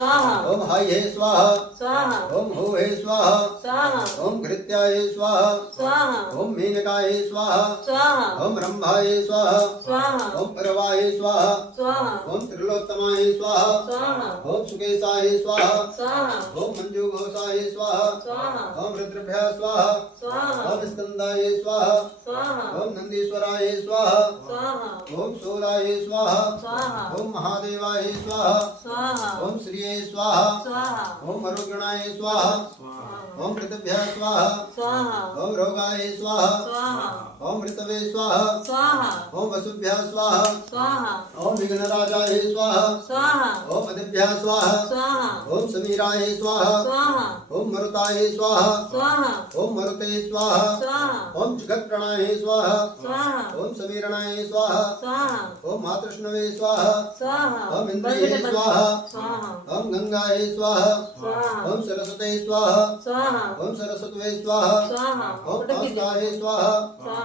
स्वाहा ओम हाय हे स्वाहा स्वाहा ओम हो हे स्वाहा स्वाहा ओम घृत्याय स्वाहा स्वाहा ओम मेनकाय स्वाहा स्वाहा ओम रंभाय स्वाहा स्वाहा ओम प्रवाय स्वाहा स्वाहा ओम त्रिलोत्तमाय स्वाहा स्वाहा ओम सुकेशाय स्वाहा स्वाहा ओम मंजूघोषाय स्वाहा स्वाहा ओम रुद्रभ्य स्वाहा स्वाहा ओम स्कंदाय स्वाहा स्वाहा ओम नंदीश्वराय स्वाहा स्वाहा ओम शूराय स्वाहा स्वाहा ओम महादेवाय स्वाहा स्वाहा ओम श्रिये स्वाहा स्वाहा ओम अरुगणाय स्वाहा ओम पृथिव्याः स्वाहा स्वाहा ओम रोगाय स्वाहा स्वाहा ओम ऋतवे स्वाहा स्वाहा ओम वसुभ्यः स्वाहा स्वाहा ओम विघ्नराजाय स्वाहा स्वाहा ओम अदिभ्यः स्वाहा स्वाहा ओम समीराय स्वाहा स्वाहा ओम मरुताय स्वाहा स्वाहा ओम मरुते स्वाहा स्वाहा ओम जगत्प्रणाय स्वाहा स्वाहा ओम समीरणाय स्वाहा स्वाहा ओम मातृष्णवे स्वाहा स्वाहा ओम इंद्रिये स्वाहा स्वाहा ओम गंगाय स्वाहा स्वाहा ओम सरस्वते स्वाहा स्वाहा ओम सरस्वते स्वाहा स्वाहा ओम भास्कराय स्वाहा